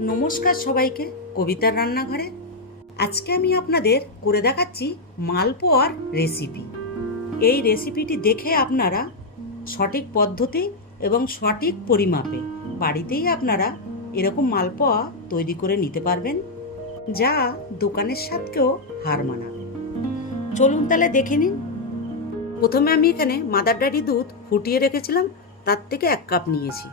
নমস্কার সবাইকে, কবিতার রান্নাঘরে। আজকে আমি আপনাদের করে দেখাচ্ছি মালপোয়ার রেসিপি এই রেসিপিটি দেখে আপনারা সঠিক পদ্ধতি এবং সঠিক পরিমাপে বাড়িতেই আপনারা এরকম মালপোয়া তৈরি করে নিতে পারবেন, যা দোকানের স্বাদকেও হার মানাবে। চলুন তাহলে দেখে নিন। প্রথমে আমি এখানে মাদার ডাডি দুধ ফুটিয়ে রেখেছিলাম, তার থেকে এক কাপ নিয়েছি।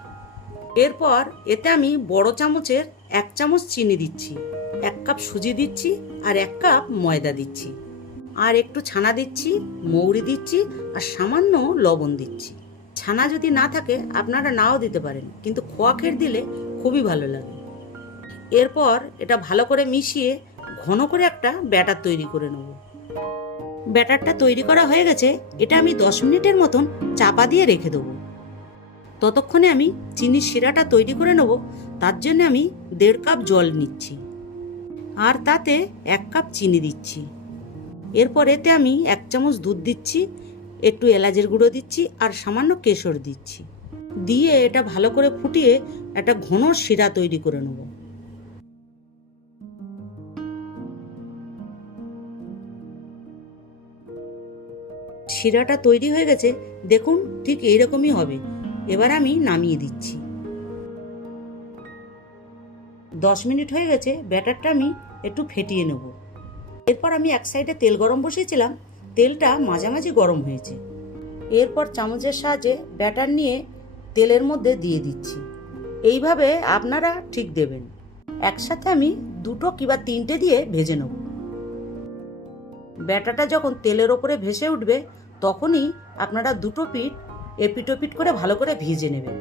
এরপর এতে আমি বড় চামচের এক চামচ চিনি দিচ্ছি, এক কাপ সুজি দিচ্ছি আর এক কাপ ময়দা দিচ্ছি। আর একটু ছানা দিচ্ছি, মৌরি দিচ্ছি আর সামান্য লবণ দিচ্ছি। ছানা যদি না থাকে, আপনারা নাও দিতে পারেন, কিন্তু খোয়া খের দিলে খুবই ভালো লাগে। এরপর এটা ভালো করে মিশিয়ে ঘন করে একটা ব্যাটার তৈরি করে নেব। ব্যাটারটা তৈরি করা হয়ে গেছে, এটা আমি দশ মিনিটের মতন চাপা দিয়ে রেখে দেবো। ততক্ষণে আমি চিনির শিরাটা তৈরি করে নেব, তার জন্য আমি দেড় কাপ জল নিচ্ছি। আর তাতে এক কাপ চিনি দিচ্ছি। এরপর এতে আমি এক চামচ দুধ দিচ্ছি, একটু এলাচের গুঁড়ো দিচ্ছি আর সামান্য কেশর দিচ্ছি। দিয়ে এটা ভালো করে ফুটিয়ে একটা ঘন শিরা তৈরি করে নেব। শিরাটা তৈরি হয়ে গেছে, দেখুন ঠিক এইরকমই হবে। এবার আমি নামিয়ে দিচ্ছি। দশ মিনিট হয়ে গেছে, ব্যাটারটা আমি একটু ফেটিয়ে নেব। এরপর আমি এক সাইডে তেল গরম বসিয়েছিলাম, তেলটা মাঝামাঝি গরম হয়েছে। এরপর চামচের সাহায্যে ব্যাটার নিয়ে তেলের মধ্যে দিয়ে দিচ্ছি। এইভাবে আপনারা ঠিক দেবেন। একসাথে আমি দুটো কিংবা তিনটে দিয়ে ভেজে নেব। ব্যাটাটা যখন তেলের ওপরে ভেসে উঠবে, তখনই আপনারা দুটো পিঠ এপিটোপিট করে ভালো করে ভিজে নেবেন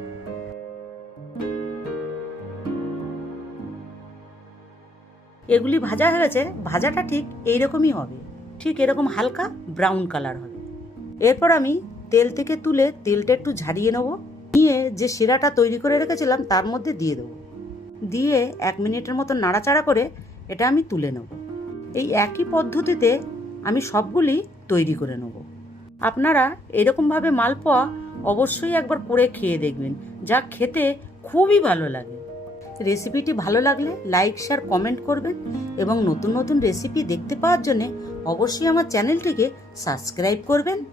এগুলি ভাজা হয়ে গেছে, ভাজাটা ঠিক এইরকমই হবে, ঠিক এরকম হালকা ব্রাউন কালার হবে। এরপর আমি তেল থেকে তুলে তেলটা একটু ঝারিয়ে নেব, নিয়ে যে শিরাটা তৈরি করে রেখেছিলাম তার মধ্যে দিয়ে দেবো। দিয়ে এক মিনিটের মতো নাড়াচাড়া করে এটা আমি তুলে নেব। এই একই পদ্ধতিতে আমি সবগুলি তৈরি করে নেব। আপনারা এরকমভাবে মালপোয়া অবশ্যই একবার করে খেয়ে দেখবেন। যা খেতে খুবই ভালো লাগে। রেসিপিটি ভালো লাগলে লাইক, শেয়ার, কমেন্ট করবেন এবং নতুন নতুন রেসিপি দেখতে পাওয়ার জন্য অবশ্যই আমার চ্যানেলটিকে সাবস্ক্রাইব করবেন।